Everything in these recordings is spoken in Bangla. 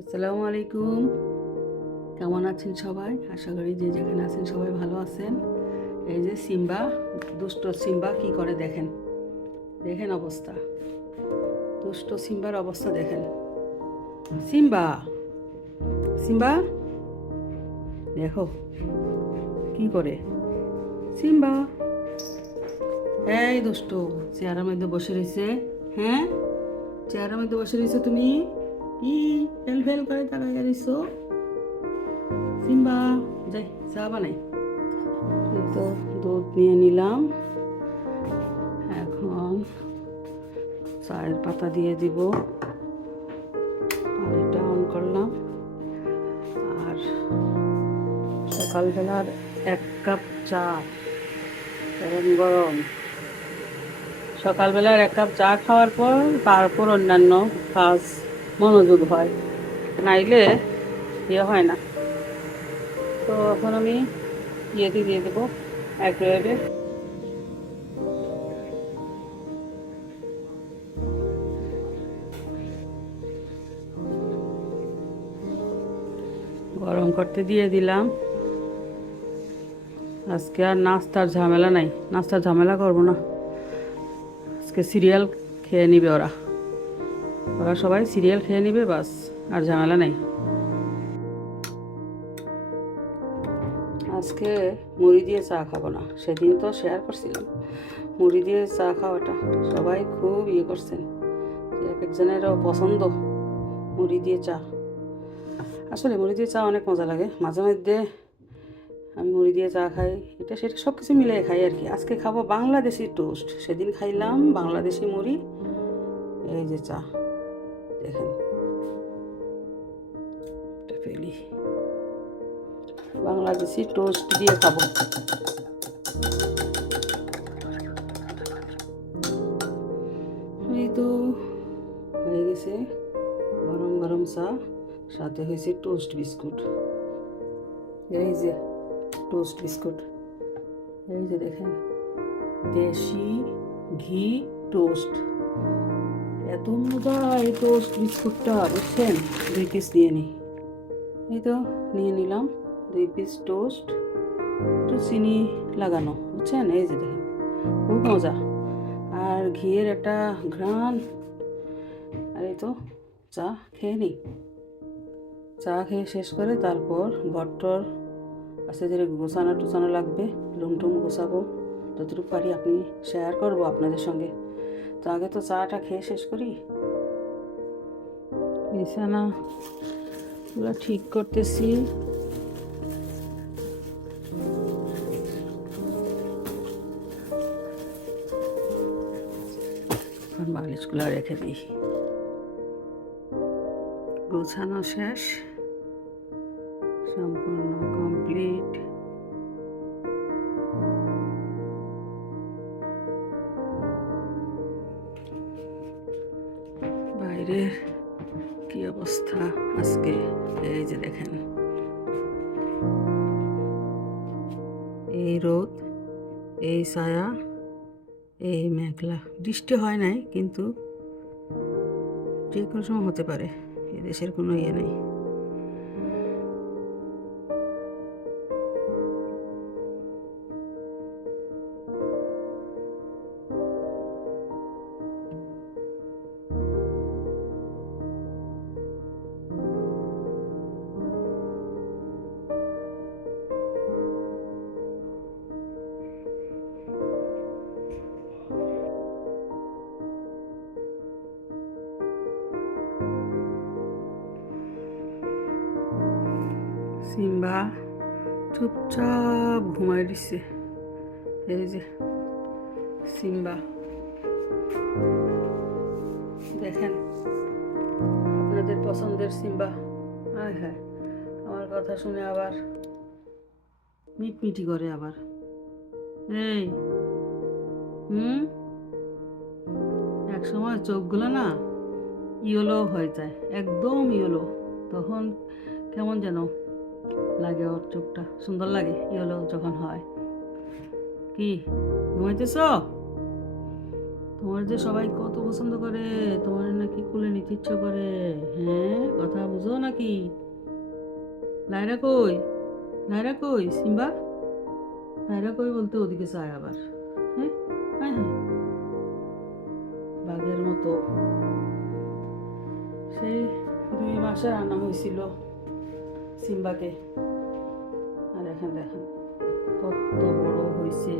আসসালামু আলাইকুম। কেমন আছেন সবাই? আশা করি যে যেখানে আছেন সবাই ভালো আছেন। এই যে সিম্বা, দুষ্ট সিম্বা কি করে দেখেন? দেখেন অবস্থা। দুষ্ট সিম্বার অবস্থা দেখেন। সিম্বা সিম্বা, দেখো, কি করে? সিম্বা, এই দুষ্ট, চেয়ারের মধ্যে বসে রয়েছে। হ্যাঁ? চেয়ারের মধ্যে বসে রয়েছে তুমি? ফেল ফেল করে তাকাই রয়েছো সিম্বা যাই চা বানাই তো দুধ নিয়ে নিলাম এখন চায়ের পাতা দিয়ে দিব পানিটা অন করলাম আর সকালবেলার এক কাপ চা গরম গরম সকালবেলার এক কাপ চা খাওয়ার পর তারপর অন্যান্য কাজ মনোযোগ হয়। নাইলে ইয়ে হয় না। তো এখন আমি ইয়েতে দিয়ে দেবো মাইক্রোওয়েভে গরম করতে দিয়ে দিলাম। আজকে আর নাস্তার ঝামেলা নাই। নাস্তার ঝামেলা করব না। আজকে সিরিয়াল খেয়ে নিবে ওরা। ওরা সবাই সিরিয়াল খেয়ে নিবে, বাস, আর ঝামেলা নেই। আজকে মুড়ি দিয়ে চা খাব না, সেদিন তো শেয়ার করছিলাম। মুড়ি দিয়ে চা খাওয়াটা, সবাই খুব ইয়ে করছেন এক একজনেরও পছন্দ মুড়ি দিয়ে চা। আসলে মুড়ি দিয়ে চা অনেক মজা লাগে, মাঝে মধ্যে আমি মুড়ি দিয়ে চা খাই, এটা সেটা সব কিছু মিলিয়ে খাই আর কি। আজকে খাব বাংলাদেশি টোস্ট সেদিন খাইলাম বাংলাদেশি মুড়ি, এই যে চা। দেখেন এটা ফেলি বাংলাদেশি টোস্ট দিয়ে খাব এই তো হয়ে গেছে গরম গরম চা সাথে হয়েছে টোস্ট বিস্কুট এই যে টোস্ট বিস্কুট এই যে দেখেন দেশি ঘি টোস্ট এত মজা এই টোস্ট বিস্কুটটা, বুঝছেন? দুই পিস নিয়ে নিই এই তো, নিয়ে নিলাম দুই পিস টোস্ট একটু চিনি লাগানো, বুঝছেন? এই যে দেখেন, খুব মজা। আর ঘিয়ের একটা ঘ্রাণ। আর এই তো, চা খেয়ে নিই চা খেয়ে শেষ করে তারপর ঘরটর আস্তে ধীরে গোছানো টোছানো লাগবে রুম টুম গোছাবো যতটুকু পারি আপনি শেয়ার করব আপনাদের সঙ্গে। তো আগে তো চাটা খেয়ে শেষ করি। বিছানা পুরো ঠিক করতেছি। বালিশগুলো রেখে দিই। গোছানো শেষ। সম্পূর্ণ এই রোদ, এই ছায়া, এই মেঘলা। বৃষ্টি হয় নাই, কিন্তু যে কোনো সময় হতে পারে এদেশের দেশের কোনো ইয়ে নেই। সিম্বা চুপচাপ ঘুমাই দিছে। এই যে, সিম্বা। দেখেন, আপনাদের পছন্দের সিম্বা। হ্যাঁ হ্যাঁ আমার কথা শুনে আবার মিটমিটি করে আবার। এই, হুম? এক সময় চোখগুলো না ইয়েলো হয়ে যায়, একদম ইয়েলো। তখন কেমন যেন লাগে ওর চোখটা। সুন্দর লাগে, ইয়েলো যখন হয়। কি, ঘুমাইতেছ? তোমার যে সবাই কত পছন্দ করে, তোমার নাকি কুলে নিতে ইচ্ছে করে। হ্যাঁ কথা বুঝো নাকি? লাইরা কই? লাইরা কই? সিম্বা? লাইরা কই বলতে ওদিকে চায় আবার। হ্যাঁ হ্যাঁ হ্যাঁ। বাঘের মতো। সেই দুই মাসে রান্না হয়েছিল। সিম্বাকে আর এখন দেখেন, কত বড় হয়েছে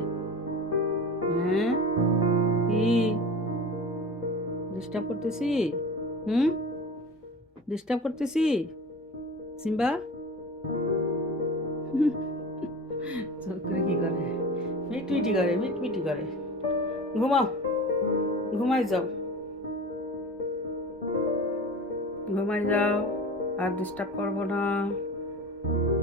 হ্যাঁ? কি? ডিস্টার্ব করতেছি? হুম? ডিস্টার্ব করতেছি? সিম্বা? চোখ করে কি করে? মিটমিটি করে মিটমিটি করে। ঘুমাও। ঘুমাই যাও। ঘুমাই যাও, আর ডিস্টার্ব করব না। thank you